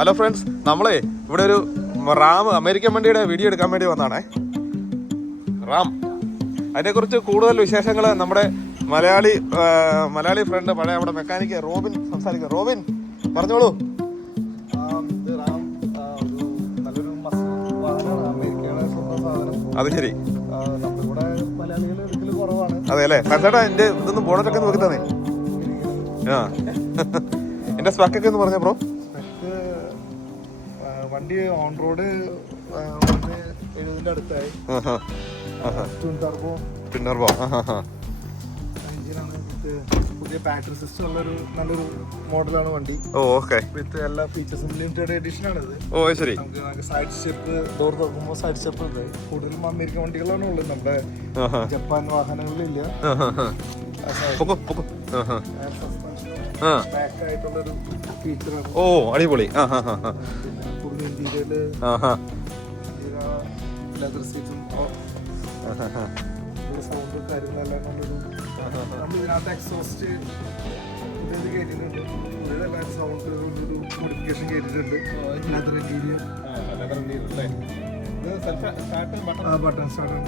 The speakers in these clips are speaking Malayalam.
ഹലോ ഫ്രണ്ട്സ് നമ്മളെ ഇവിടെ ഒരു റാം അമേരിക്കൻ വണ്ടിയുടെ വീഡിയോ എടുക്കാൻ വേണ്ടി വന്നാണേ. റാം അതിനെക്കുറിച്ച് കൂടുതൽ വിശേഷങ്ങൾ നമ്മുടെ മലയാളി മലയാളി ഫ്രണ്ട് പഴയ നമ്മുടെ മെക്കാനിക്ക് റോബിൻ സംസാരിക്കുക റോബിൻ പറഞ്ഞോളൂ. അത് ശരി. അതെല്ലേ. അതെ അല്ലേ? ചേട്ടാ എന്റെ ഇതൊന്നും ബോണറ്റൊക്കെ നോക്കി തന്നെ ആ. എന്റെ സ്പെക്കൊക്കെ ഒന്ന് പറഞ്ഞ ബ്രോ വണ്ടി ഓൺ റോഡ് എഴുപതിന്റെ അടുത്തായി. വിത്ത് പുതിയ ബാറ്ററി സിസ്റ്റം ഉള്ള ഒരു നല്ലൊരു മോഡലാണ് വണ്ടി. ഓ ഓക്കെ. വിത്ത് എല്ലാ ഫീച്ചേഴ്സും ലിമിറ്റഡ് എഡിഷൻ ആണ് ഇത് ഓ ശരി. നമുക്ക് സൈഡ് സ്റ്റെപ്പ് ഡോർ തുറക്കുമ്പോൾ സൈഡ് സ്റ്റെപ്പ് ഉണ്ട്. കൂടുതലും അമേരിക്കൻ വണ്ടികളാണ് ഉള്ളത്. നമ്മുടെ. ജപ്പാൻ വാഹനങ്ങളിലില്ല. ആ ബാക്ക് ആയിട്ടുള്ളൊരു ഫീച്ചറാണ് ഓ അടിപൊളി. ആ ഹാ ഹാ ഹാ പിന്നെ കൂടുതൽ ഇന്റീരിയൽ ആഹാ. ലെതർ സീറ്റും ആഹാ. സൗണ്ടും കാര്യങ്ങളെല്ലാം കൊണ്ടൊരു നമ്മൾ ഇതിനകത്ത് എക്സോസ്റ്റ് ഇതെന്ത് കേട്ടിട്ടുണ്ട് ഇതെല്ലാം സൗണ്ട് കൊണ്ടൊരു മോഡിഫിക്കേഷൻ കേട്ടിട്ടുണ്ട് ലെതർ ഇന്റീരിയർ ആ button start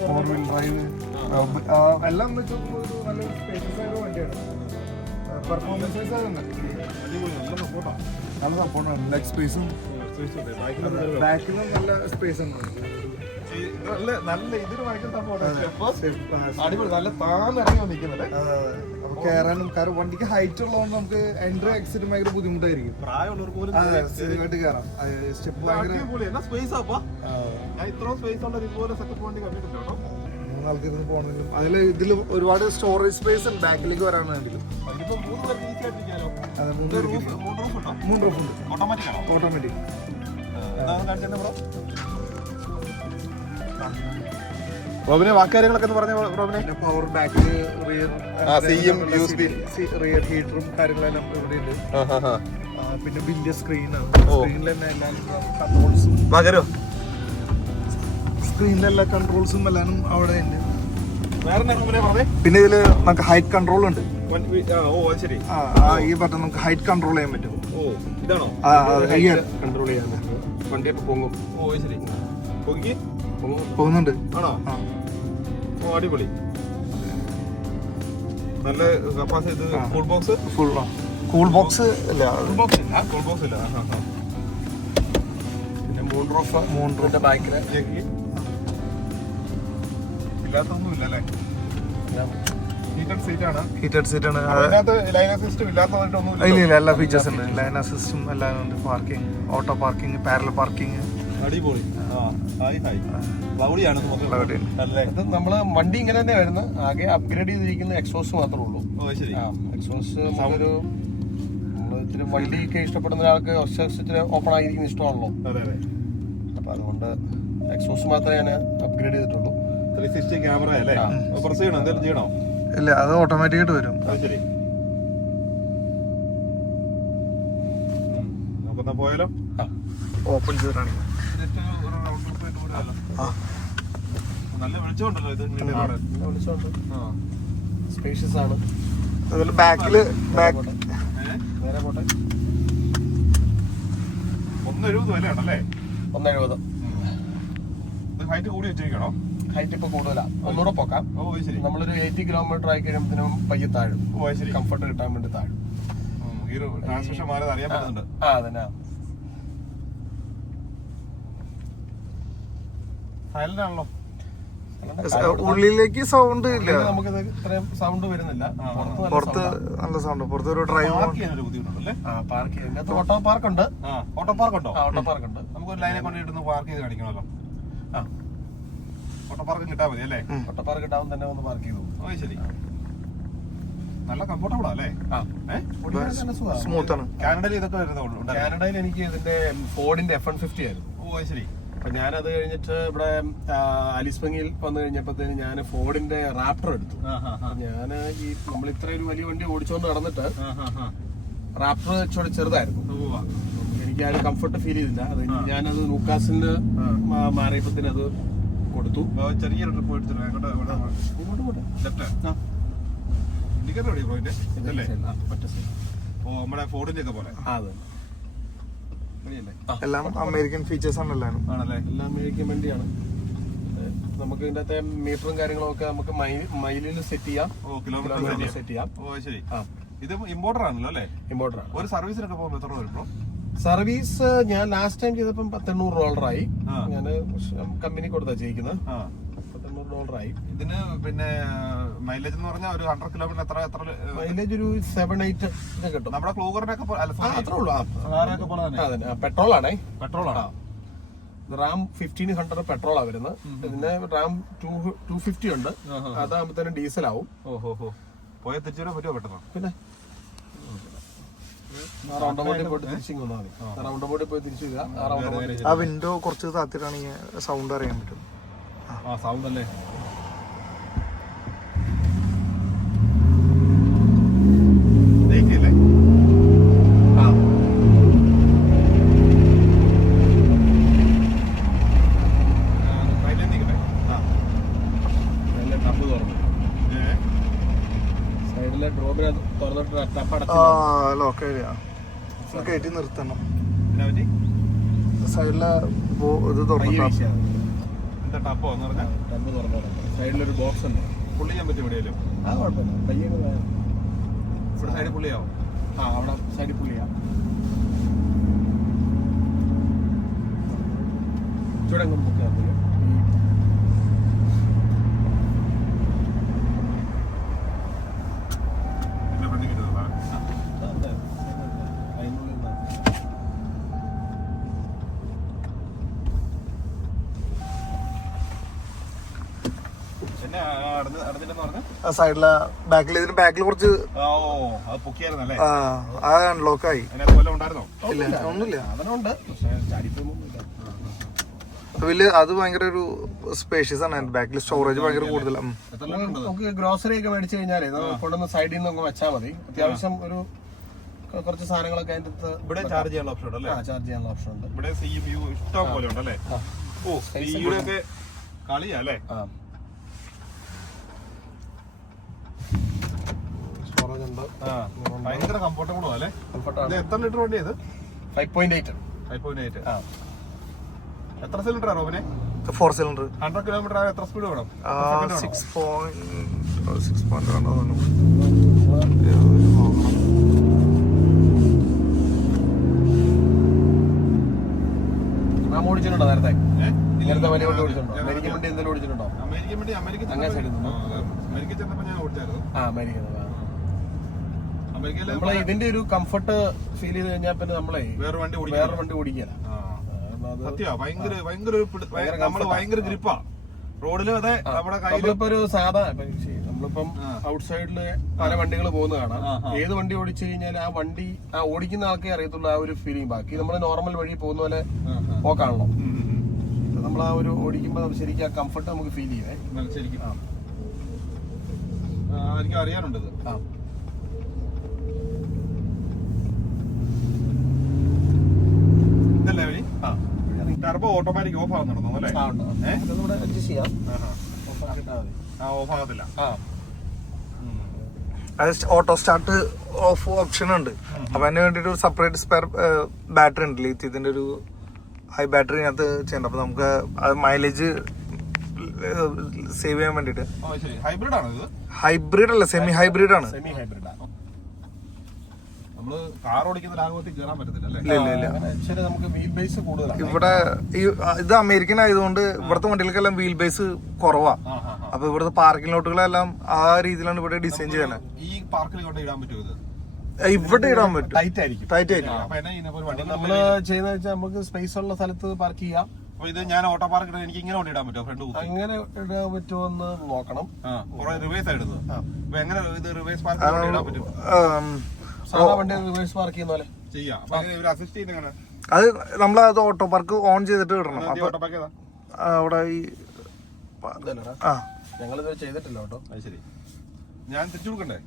four wheel drive എല്ലാം എന്ന് വെച്ച് നോക്കുമ്പോൾ ഒരു നല്ല സ്പേസ് ആയ വണ്ടിയാണ്. പെർഫോമൻസ് നല്ല സപ്പോർട്ടാണ് ലെഗ് സ്പേസും ബാക്കിലും നല്ല സ്പേസ് നല്ല നല്ല ഇതിന് ഭയങ്കര സപ്പോർട്ടാണ് അടിപൊളി നല്ല താന്നിറങ്ങി നിൽക്കുന്നുണ്ട് കയറാനും കാരണം വണ്ടിക്ക് ഹൈറ്റ് ഉള്ളതുകൊണ്ട് നമുക്ക് എൻട്രി എക്സിറ്റ് ഭയങ്കര ബുദ്ധിമുട്ടായിരിക്കും. പ്രായമുള്ളവർക്ക് കയറാം സ്റ്റെപ്പ് ഭയങ്കര സ്പേസ് ഇത്രയും സ്പേസ് ഉള്ള ഇതുപോലെ സെക്കപ്പ് വണ്ടി കണ്ടിട്ടുണ്ട് ഇരുന്ന് പോകണമെങ്കിലും അതിൽ ഇതിൽ ഒരുപാട് സ്റ്റോറേജ് സ്പേസ് ഉണ്ട്. ബാക്കിലേക്ക് വരാനാണെങ്കിലും മൂന്ന് റൂഫ് മൂന്ന് റൂഫ് ഉണ്ടോ? മൂന്ന് റൂഫ് ഉണ്ട്. ഓട്ടോമാറ്റിക് റോബിനെ വാക്കാര്യങ്ങളൊക്കെ കാര്യങ്ങളൊക്കെ പറഞ്ഞ റോബിനെ? പിന്നെ പവർ ബാക്ക് റിയർ ആ, എസ് ബി റിയർ ഹീറ്ററും കാര്യങ്ങളെല്ലാം ഇവിടെ ഉണ്ട് പിന്നെ വലിയ സ്ക്രീനാണ്. സ്ക്രീനിൽ തന്നെ എല്ലാ കൺട്രോൾസും വാക്കരോ സ്ക്രീനിലെല്ലാ കൺട്രോൾസും എല്ലാം അവിടെ ഉണ്ട്. പിന്നെ ഇതിൽ നമുക്ക് ഹൈറ്റ് കൺട്രോൾ ഉണ്ട്. ആ, ഈ ബട്ടൺ നമുക്ക് ഹൈറ്റ് കൺട്രോൾ ചെയ്യാൻ പറ്റും. കൺട്രോൾ ചെയ്യാൻ വണ്ടി പൊങ്ങും. പോകുന്നുണ്ട്. അടിപൊളി. നല്ല capacity full box full cool box ഇല്ല. കൂൾ ബോക്സ് ഇല്ല. കൂൾ ബോക്സ് ഇല്ല. പിന്നെ മൂൺ റൂഫ് മൂൺ റൂഫിന്റെ ബാക്കിൽ ഇല്ലെങ്കിൽ ഇല്ലാത്തൊന്നും ഇല്ല അല്ലേ ഹീറ്റഡ് സീറ്റാണ് ഹീറ്റഡ് സീറ്റ് ആണ് അതിനകത്ത് ലൈന സിസ്റ്റം ഇല്ലാത്തതായിട്ടൊന്നും ഇല്ല ഇല്ല എല്ലാ ഫീച്ചേഴ്സ് ഉണ്ട്. ലൈൻ അസിസ്റ്റും എല്ലാം ഉണ്ട്. Parking auto parking parallel parking അടിപൊളി. ക്ലൗഡിയാണ് ഇത് നമ്മൾ വണ്ടി ഇങ്ങനെ തന്നെ വരുന്നത്. ആകെ അപ്ഗ്രേഡ് ചെയ്തിരിക്കുന്ന എക്സോസ് മാത്രമേ ഉള്ളൂ. ഓ ശരി. ആ എക്സോസ് നമ്മൾ ഇത്തിരി വണ്ടിയൊക്കെ ഇഷ്ടപ്പെടുന്ന ഒരാൾക്ക് ഓപ്പൺ ആയിരിക്കുന്ന ഇഷ്ടമാണല്ലോ. അപ്പൊ അതുകൊണ്ട് എക്സോസ് മാത്രമേ ഞാൻ അപ്ഗ്രേഡ് ചെയ്തിട്ടുള്ളൂ. ത്രീ സിക്സ്റ്റി ക്യാമറ അല്ലേ? ആ. പ്രസ് ചെയ്യണോ? എന്തെങ്കിലും ചെയ്യണോ? ഇല്ല അത് ഓട്ടോമാറ്റിക് ആയിട്ട് വരും. അത് ശരി. നമുക്കെന്നാ പോയാലോ? ഓപ്പൺ ചെയ്തിട്ടാണ് നല്ല വെളിച്ചമുണ്ടല്ലോ ഇത്. സ്പേഷ്യസ് ആണ്. അതുപോലെ ബാക്കിൽ ബാക്ക് ഏ? നേരെ പോട്ടെ. ഒന്ന് എഴുപത് വിലയാണല്ലേ ഒന്ന് എഴുപത് ഹൈറ്റ് കൂടി വെച്ചിരിക്കണോ ഹൈറ്റ് ഇപ്പൊ കൂടുതലാണ് ഒന്നുകൂടെ പോക്കാം. നമ്മളൊരു എയ്റ്റി കിലോമീറ്റർ ആയി കഴിയുമ്പോഴത്തേനും പയ്യെ താഴും. കംഫർട്ട് കിട്ടാൻ വേണ്ടി താഴും. ട്രാൻസ്മിഷൻ മാറി അറിയാൻ പറ്റുന്നുണ്ട്. ആ അതന്നെ. സൈലന്റ് ആണല്ലോ. ഉള്ളിലേക്ക് സൗണ്ട് ഇല്ല. നമുക്ക് ഇത്രയും സൗണ്ട് വരുന്നില്ല. പുറത്ത് നല്ല സൗണ്ട് പുറത്ത് ഒരു ഡ്രൈവ് പാർക്ക് ഓട്ടോ പാർക്ക് ഉണ്ട്. ഓട്ടോ പാർക്ക് ഉണ്ടോ? ഓട്ടോ പാർക്ക് ഉണ്ട്. നമുക്ക് ഒരു ലൈനെ കൊണ്ടിട്ട് പാർക്ക് ചെയ്ത് കാണിക്കണമല്ലോ. ഓട്ടോ പാർക്ക് കിട്ടാൻ മതി അല്ലേ? ഒട്ടപ്പാർക്ക് പാർക്ക് ഇട്ടാവും തന്നെ ഒന്ന് പാർക്ക് ചെയ്തു? ഓ അത് ശരി. നല്ല കംഫർട്ടബിൾ അല്ലേ? സ്മൂത്ത് ആണ്. കാനഡയിൽ ഇതൊക്കെ വരുന്നേ ഉള്ളൂ കാനഡയിൽ എനിക്ക് ഇതിന്റെ ഫോർഡിന്റെ എഫ് വൺ ഫിഫ്റ്റി ആയിരുന്നു. ഓ അത് ശരി. അപ്പൊ ഞാനത് കഴിഞ്ഞിട്ട് ഇവിടെ അലിസ്പങ്ങിയിൽ വന്നു കഴിഞ്ഞപ്പോഴത്തേന് ഞാൻ ഫോർഡിന്റെ റാപ്റ്റർ എടുത്തു. ഞാൻ ഈ നമ്മൾ ഇത്ര ഒരു വലിയ വണ്ടി ഓടിച്ചോണ്ട് നടന്നിട്ട് റാപ്റ്റർ ഇച്ചിരി ചെറുതായിരുന്നു. എനിക്ക് ആ ഒരു കംഫർട്ട് ഫീൽ ചെയ്തില്ല. അത് ഞാനത് നൂക്കാസിന് മാറിയപ്പോഴത്തേന് അത് കൊടുത്തു. ചെറിയൊരു ട്രിപ്പ് എടുത്തിട്ട് അങ്ങോട്ട് ഇങ്ങോട്ട് പോട്ടെ. ലെഫ്റ്റ്. ഇൻഡിക്കേറ്റർ എവിടെയാ പോയിന്റ് ഇതല്ലേ ഒറ്റ ഓ നമ്മുടെ ഫോർഡിന്റെ ഒക്കെ പോലെ. ആ അതെ. എല്ലാം അമേരിക്കൻ ഫീച്ചേഴ്സ് ആണ് ആണല്ലേ? എല്ലാം അമേരിക്കൻ വണ്ടിയാണ്. നമുക്ക് ഇതിന്റെ അകത്തെ മീറ്ററും കാര്യങ്ങളും ഒക്കെ നമുക്ക് മൈലിൽ സെറ്റ് ചെയ്യാം. ഓ കിലോമീറ്റർ സെറ്റ് ചെയ്യാം. ഓ ശരി. ഇത് ഇമ്പോർട്ടർ ആണല്ലോ അല്ലേ? ഇമ്പോർട്ടർ ആണ്. ഒരു സർവീസിനൊക്കെ പോകുമ്പോൾ എത്ര വരും സർവീസ് ഞാൻ ലാസ്റ്റ് ടൈം ചെയ്തപ്പം പത്തെണ്ണൂറ് ഡോളറായി. ഞാൻ കമ്പനി കൊടുത്താ ചെയ്യിക്കുന്നത് പത്തെണ്ണൂറ് ഡോളറായി. ഇതിന് പിന്നെ മൈലേജ് എന്ന് പറഞ്ഞാൽ ഒരു ഹൺഡ്രഡ് കിലോമീറ്റർ എത്ര എത്ര മൈലേജ് ഒരു സെവൻ എയ്റ്റ് ഒക്കെ കിട്ടും. നമ്മുടെ അത്രേ ഉള്ളൂ. പെട്രോൾ ആണേ. പെട്രോൾ ആണോ റാം ഫിഫ്റ്റീൻ ഹൺഡ്രഡ് പെട്രോളാ വരുന്നത് ഇതിന് റാം ടു ടു ഫിഫ്റ്റി ഉണ്ട്. അതാകുമ്പോഴത്തേനും ഡീസൽ ആവും. ഓ ഹോ ഹോ പോയ തിരിച്ചു പറ്റുമോ പെട്ടെന്ന്? പിന്നെ റൗണ്ട് ബോട്ടിൽ പോയിട്ട് തിരിച്ചിങ് വന്നാൽ മതി. റൗണ്ട് ബോട്ടിൽ പോയി തിരിച്ചു വരിക. ആ റൗണ്ട് ബോട്ടിൽ ആ വിൻഡോ കുറച്ച് താത്തിട്ടാണെങ്കിൽ സൗണ്ട് അറിയാൻ പറ്റും. ആ. സൗണ്ട് അല്ലേ? ലോക്ക് ഏരിയ കയറ്റി നിർത്തണം? സൈഡിലെ ഇത് ടപ്പോ. എന്ന് പറഞ്ഞാൽ ടപ്പ് തുറന്നു സൈഡിലൊരു ബോക്സ് ഉണ്ട്. പുള്ളി ചെയ്യാൻ പറ്റും എവിടെയല്ലോ ആ കുഴപ്പമില്ല. പയ്യെ ഇവിടെ സൈഡിൽ പുള്ളിയാവും? ആ അവിടെ സൈഡിൽ പുള്ളിയാ. ചൂടങ്ങും ബുക്ക് പിന്നെ ഫ്രണ്ടിൽ കിട്ടുന്നതാ എന്നെ അടഞ്ഞ അടഞ്ഞില്ലെന്ന് പറഞ്ഞ ആ സൈഡിലെ ബാക്കിൽ ഇതിന് ബാക്കിൽ കുറച്ച് ഓ അത് ആ ആ അൺലോക്ക് ആയി. ഒന്നുമില്ല. വലിയ അത് ഭയങ്കര ഒരു സ്പേഷ്യസ് ആണ്. ബാക്കിൽ സ്റ്റോറേജ് ഭയങ്കര കൂടുതലാണ് നമുക്ക് ഗ്രോസറി ഒക്കെ മേടിച്ചു കഴിഞ്ഞാലേ കൊണ്ടുവന്ന സൈഡിൽ നിന്ന് വെച്ചാൽ മതി. അത്യാവശ്യം ഒരു കുറച്ച് സാധനങ്ങളൊക്കെ അതിന്റെ അടുത്ത് ഇവിടെ ചാർജ് ചെയ്യാനുള്ള ഓപ്ഷൻ ഉണ്ട് അല്ലേ ചാർജ് ചെയ്യാനുള്ള ഓപ്ഷൻ ഉണ്ട്. ഇവിടെ സി യു ഇഷ്ടം പോലെ ഉണ്ടല്ലേ? ആ. ഓ സിയുടെ ഒക്കെ കളിയാ അല്ലേ ആ സ്റ്റോറേജ് ഉണ്ട് ഭയങ്കര കംഫർട്ടബിളും അല്ലേ? കംഫർട്ടാണ്. എത്ര ലിറ്റർ വണ്ടി ഇത്? Five point eight five point eight ആ. എത്ര സിലിണ്ടർ റോബിനെ? ഫോർ സിലിണ്ടർ ഹൺഡ്രഡ് കിലോമീറ്റർ എത്ര സ്പീഡ് വേണം? സിക്സ് പോയിന്റ് സിക്സ് പോയിന്റ് ആണോ ആ ഓടിച്ചിട്ടുണ്ടോ നേരത്തെ? നേരത്തെ വലിയ വണ്ടി ഓടിച്ചിട്ടുണ്ടോ? അമേരിക്കൻ വണ്ടി എന്തെങ്കിലും ഓടിച്ചിട്ടുണ്ടോ? അമേരിക്കൻ വേണ്ടി അമേരിക്ക അങ്ങനെ അമേരിക്ക ചെന്നപ്പോ ഞാൻ ഓടിച്ചായിരുന്നു. ആ അമേരിക്കയിലെ നമ്മളെ ഇതിന്റെ ഒരു കംഫർട്ട് ഫീൽ ചെയ്ത് കഴിഞ്ഞാൽ പിന്നെ നമ്മളെ വേറെ വണ്ടി വേറെ വണ്ടി ഓടിക്കാൻ സത്യ ഭയങ്കര ഭയങ്കര ഒരു പിടി- നമ്മൾ ഭയങ്കര ഗ്രിപ്പാ റോഡിലും അതെ നമ്മുടെ നമ്മളിപ്പോ ഒരു സാധാ നമ്മളിപ്പം ഔട്ട്സൈഡിൽ ഔട്ട് സൈഡിൽ പല വണ്ടികൾ പോകുന്ന കാണാം. ഏത് വണ്ടി ഓടിച്ചു കഴിഞ്ഞാൽ ആ വണ്ടി ആ ഓടിക്കുന്ന ആൾക്കേ അറിയത്തുള്ളൂ ആ ഒരു ഫീലിംഗ് ബാക്കി നമ്മൾ നോർമൽ വഴി പോകുന്ന പോലെ പോക്കാണല്ലോ. നമ്മൾ ആ ഒരു ഓടിക്കുമ്പോൾ ശരിക്കും ആ കംഫർട്ട് നമുക്ക് ഫീൽ ചെയ്യേ ശരിക്കും. ആ, എനിക്ക് അറിയാനുണ്ട് ആ ഇതല്ലേ വഴി ആ ടർബോ ഓട്ടോമാറ്റിക് ഓഫ് ആവുന്നുണ്ടോ അല്ലേ? ആ, ഓഫ് ആകത്തില്ല. അത് ഓട്ടോ സ്റ്റാർട്ട് ഓഫ് ഓപ്ഷൻ ഉണ്ട്. അപ്പൊ അതിന് വേണ്ടിട്ട് ഒരു സെപ്പറേറ്റ് സ്പെയർ ബാറ്ററി ഉണ്ട്. ലിഥിയത്തിന്റെ ഒരു ഹൈ ബാറ്ററി അതിനകത്ത് ചെയ്യണ്ട അപ്പൊ നമുക്ക് അത് മൈലേജ് സേവ് ചെയ്യാൻ വേണ്ടിട്ട് ഓ ശരി. ഹൈബ്രിഡ് ആണോ ഇത്? ഹൈബ്രിഡ് അല്ല സെമി ഹൈബ്രിഡ് ആണ്. സെമി ഹൈബ്രിഡ് നമ്മൾ കാർ ഓടിക്കുന്ന ലാഘവത്തിൽ കയറാൻ പറ്റത്തില്ല അല്ലേ? ഇല്ല നമുക്ക് വീൽ ബേസ് കൂടുതലാണ്. ഇവിടെ ഈ ഇത് അമേരിക്കൻ ആയതുകൊണ്ട് ഇവിടുത്തെ വണ്ടികൾക്കെല്ലാം വീൽ ബേസ് കുറവാ. അപ്പൊ ഇവിടുത്തെ പാർക്കിംഗ് ലോട്ടുകളെല്ലാം ആ രീതിയിലാണ് ഇവിടെ ഡിസൈൻ ചെയ്യുന്നത്. ഈ പാർക്കിൽ കൊണ്ട് ഇടാൻ പറ്റുമോ ഇത്? ഇവിടെ ഇടാൻ പറ്റും. ടൈറ്റ് ആയിരിക്കും. ടൈറ്റ് ആയിരിക്കും. നമ്മൾ ചെയ്യുന്ന വെച്ചാൽ നമുക്ക് സ്പേസ് ഉള്ള സ്ഥലത്ത് പാർക്ക് ചെയ്യാം. അപ്പൊ ഇത് ഞാൻ ഓട്ടോ പാർക്ക് ഇടാൻ എനിക്ക് ഇങ്ങനെ കൊണ്ട് ഇടാൻ പറ്റുമോ? ഫ്രണ്ട് എങ്ങനെ അങ്ങനെ ഇടാൻ പറ്റുമോ എന്ന് നോക്കണം. റിവേഴ്സ് ആയിടുന്നത്. അപ്പൊ എങ്ങനെ ഇത് റിവേഴ്സ് പാർക്ക് ഇടാൻ പറ്റും? ഉം, സാധാ വണ്ടി റിവേഴ്സ് പാർക്ക് ചെയ്യുന്ന പോലെ. ചെയ്യാം. അസിസ്റ്റ് ചെയ്യുന്ന അത് നമ്മൾ അത് ഓട്ടോ പാർക്ക് ഓൺ ചെയ്തിട്ട് ഇടണം. അപ്പൊ പാർക്ക് ഏതാ അവിടെ ഈ ആ. ചെയ്തിട്ടില്ല ശരി. ഞാൻ തിരിച്ചു കൊടുക്കണ്ടേ?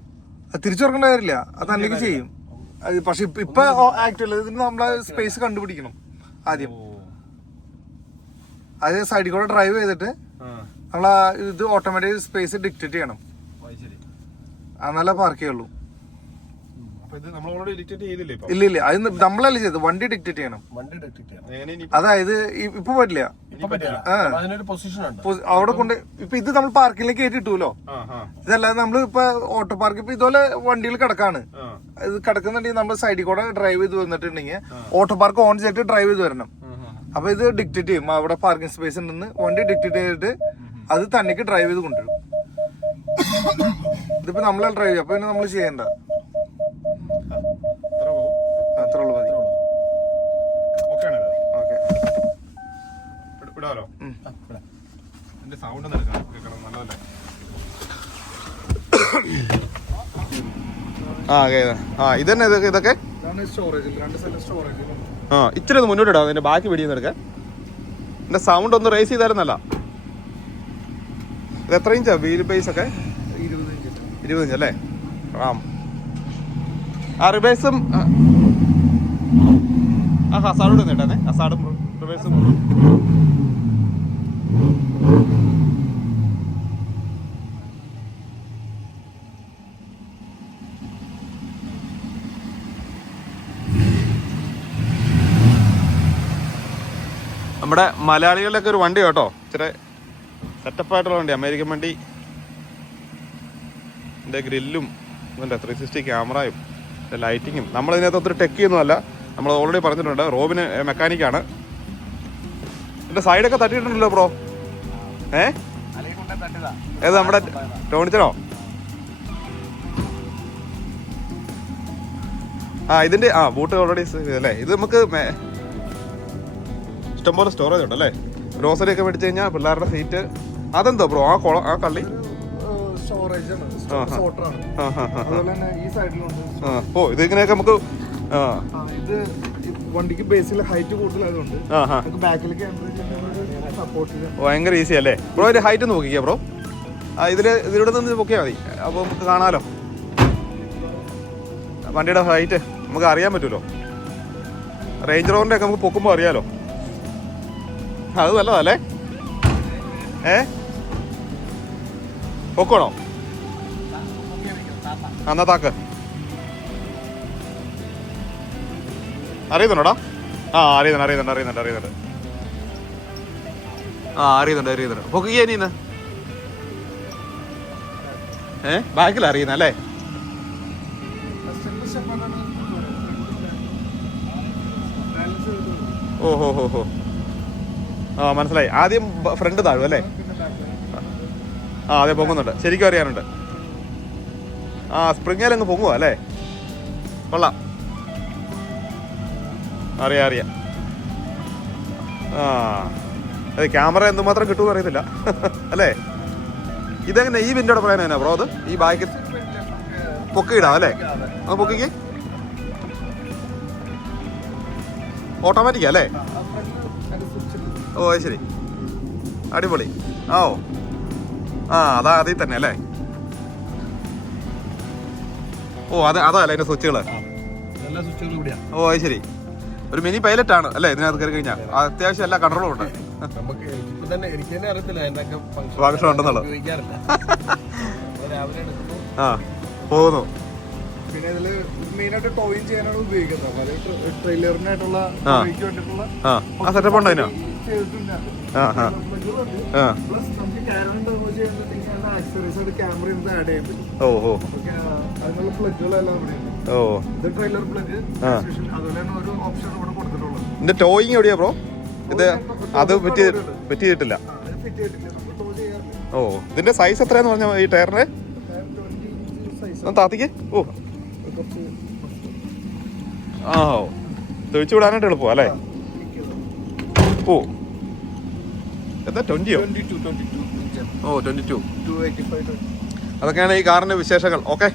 അത് തിരിച്ചു കൊടുക്കേണ്ട കാര്യമില്ല. അത് അല്ലെങ്കിൽ ചെയ്യും. അത് പക്ഷെ ഇപ്പൊ- ആക്ച്വലി ഇതിന് നമ്മളെ സ്പേസ് കണ്ടുപിടിക്കണം ആദ്യം. ഓ. അത് സൈഡിൽ കൂടെ ഡ്രൈവ് ചെയ്തിട്ട് ആ. നമ്മൾ ഇത് ഓട്ടോമാറ്റിക് സ്പേസ് ഡിക്റ്റേറ്റ് ചെയ്യണം. എന്നാലേ പാർക്ക് ചെയ്യുള്ളൂ അപ്പൊ ഇത് നമ്മൾ ഓൾറെഡി ഡിക്റ്റേറ്റ് ചെയ്തില്ലേ ഇപ്പൊ ഇല്ല ഇല്ല അത് നമ്മളല്ല ചെയ്തത്. വണ്ടി ഡിക്റ്റേറ്റ് ചെയ്യണം. വണ്ടി ഡിറ്റക്ട് ചെയ്യണം. അതായത് ഇപ്പൊ പറ്റില്ല? അവിടെ കൊണ്ട് ഇപ്പൊ ഇത് നമ്മൾ പാർക്കിലേക്ക് കയറ്റിട്ടൂലോ ഇതല്ലാതെ നമ്മൾ ഇപ്പൊ ഓട്ടോ പാർക്ക് ഇപ്പൊ ഇതുപോലെ വണ്ടികൾ കിടക്കാണ്. ഇത് കിടക്കുന്നുണ്ടെങ്കിൽ നമ്മൾ സൈഡിൽ കൂടെ ഡ്രൈവ് ചെയ്ത് വന്നിട്ടുണ്ടെങ്കിൽ ഓട്ടോ പാർക്ക് ഓൺ ചെയ്തിട്ട് ഡ്രൈവ് ചെയ്ത് വരണം. അപ്പൊ ഇത് ഡിക്റ്റേറ്റ് ചെയ്യും. അവിടെ പാർക്കിംഗ് സ്പേസ് ഉണ്ടെന്ന് വണ്ടി ഡിക്റ്റേറ്റ് ചെയ്തിട്ട് അത് തന്നേക്ക് ഡ്രൈവ് ചെയ്ത് കൊണ്ടുവരും. ഇതിപ്പോ നമ്മളെ ഡ്രൈവ് ചെയ്യും. അപ്പൊ പിന്നെ നമ്മൾ ചെയ്യണ്ട എത്ര പോകും അത്ര ഉള്ളു മതി ഓക്കെ ആണത് ഓക്കെ വിടാലോ ആ, ഇവിടെ. എന്റെ സൗണ്ട് ഒന്ന് എടുക്കാം കേൾക്കണം നല്ലതല്ലേ ആ ആ ഇതന്നെ ഇതൊക്കെ? ഇതൊക്കെ ആ ഇച്ചിരി ഒന്ന് മുന്നോട്ട് ഇടാം അതിന്റെ ബാക്കി പിടിയെന്ന് എടുക്കാൻ എന്റെ സൗണ്ട് ഒന്ന് റേസ് ചെയ്തായിരുന്നല്ല. ഇത് എത്ര ഇഞ്ചാ വീൽ ബേസ് ഒക്കെ? ഇരുപത് ഇഞ്ച് അല്ലേ? റാം. ആ റിബേസും ആ. ഹസാഡോട് ഇട്ടേ ഹസാഡും റിബേസും നമ്മുടെ മലയാളികളുടെയൊക്കെ ഒരു വണ്ടി കേട്ടോ. ഇച്ചിരി സെറ്റപ്പായിട്ടുള്ള വണ്ടി. അമേരിക്കൻ വണ്ടി. ഇതിന്റെ ഗ്രില്ലും ഇതിന്റെ ത്രീ സിക്സ്റ്റി ക്യാമറയും ലൈറ്റിങ്ങും നമ്മൾ ഇതിനകത്ത് ഒത്തിരി ടെക്ക് ചെയ്യുന്നതല്ല നമ്മൾ ഓൾറെഡി പറഞ്ഞിട്ടുണ്ട്. റോബിന് മെക്കാനിക്കാണ് ഇതിന്റെ സൈഡൊക്കെ തട്ടിയിട്ടുണ്ടല്ലോ ബ്രോ ഏ? ഏത് നമ്മുടെ ടോണിച്ചനോ? ആ ഇതിന്റെ ആ ബൂട്ട് ഓൾറെഡി അല്ലേ ഇത് നമുക്ക് ഇഷ്ടംപോലെ സ്റ്റോറേജ് ഉണ്ട് അല്ലേ ഗ്രോസറി ഒക്കെ മേടിച്ചു കഴിഞ്ഞാൽ പിള്ളേരുടെ സീറ്റ് അതെന്തോ ബ്രോ ആ കുളം ആ കള്ളി? ഓ ഇതിങ്ങനെയൊക്കെ നമുക്ക് ഇത് വണ്ടിക്ക് ബേസിൽ ഹൈറ്റ് കൂടുതലായതുകൊണ്ട് നമുക്ക് സപ്പോർട്ട് ഭയങ്കര ഈസി അല്ലേ? ബ്രോ ഇതിന്റെ ഹൈറ്റ് ഒന്ന് നോക്കിക്കേ ബ്രോ ആ ഇതിൽ ഇതിലൂടെ നിന്ന് പൊക്കിയാൽ മതി. അപ്പോൾ നമുക്ക് കാണാലോ. വണ്ടിയുടെ ഹൈറ്റ് നമുക്ക് അറിയാൻ പറ്റുമല്ലോ റേഞ്ച് റോവറിന്റെ ഒക്കെ നമുക്ക് പൊക്കുമ്പോൾ അറിയാലോ. അത് നല്ലതല്ലേ? ഏ? പൊക്കണോ എന്നാ താക്ക്. അറിയുന്നുണ്ടോടാ? ആ അറിയുന്നുണ്ട് അറിയുന്നുണ്ട് അറിയുന്നുണ്ട് അറിയുന്നുണ്ട്. ആ അറിയുന്നുണ്ട് അറിയുന്നുണ്ട്. പൊക്കിയ നീന്ന് ഏ? ബാക്കിൽ അറിയുന്ന അല്ലേ? ഓ ഹോ ഹോ ഹോ. ആ മനസ്സിലായി. ആദ്യം ഫ്രണ്ട് താഴും അല്ലേ? ആ അതെ പൊങ്ങുന്നുണ്ട്. ശരിക്കും അറിയാനുണ്ട്. ആ സ്പ്രിംഗ് അങ്ങ് പൊങ്ങുക അല്ലേ? കൊള്ളാം. അറിയാം അറിയാം. ആ അതെ ക്യാമറ എന്തുമാത്രം കിട്ടുമെന്ന് അറിയത്തില്ല. അല്ലേ? ഇതെങ്ങനെ ഈ വിൻഡോടെ പറയാൻ തന്നെ ബ്രോ അത്? ഈ ബാക്കിൽ പൊക്കിയിടാം അല്ലേ? അത് പൊക്കിക്ക്. ഓട്ടോമാറ്റിക്കാ അല്ലേ? ഓ അത് ശരി. അടിപൊളി. ആ ഓ ആ അതാ അതിൽ തന്നെ അല്ലേ? ഓ അത് അതാ അല്ലേ അതിന്റെ സ്വിച്ചുകൾ ഓ അത് ശരി. ഒരു മിനി പൈലറ്റ് ആണ് അല്ലേ ഇതിനകത്ത് കയറി കഴിഞ്ഞാൽ? അത്യാവശ്യം എല്ലാ കൺട്രോളും ഉണ്ട്. Function ഉണ്ടെന്നുള്ളത്. ആ പോകുന്നു. പിന്നെ ഇതിൽ മെയിനായിട്ട് ടോയിൻ ചെയ്യാനാണ് ഉപയോഗിക്കുന്നത്. ട്രെയിലറിനായിട്ടുള്ള ആ. സെറ്റപ്പ് ഉണ്ട് ഓ ഇതിന്റെ ടോയിങ് എവിടെയാ ബ്രോ ഇത് അത് പറ്റി പറ്റിയിട്ടില്ല ഓ ഇതിന്റെ സൈസ് എത്രയാന്ന് പറഞ്ഞ ഈ ടയറിന്റെ താത്തിക്ക്. ഓ. ആ ഓ. തെളിച്ചു വിടാനായിട്ട് എളുപ്പം അല്ലേ? ഓ. എന്താ ട്വന്റിയോ ഓ ട്വന്റി ടു അതൊക്കെയാണ് ഈ കാറിന്റെ വിശേഷങ്ങൾ. ഓക്കെ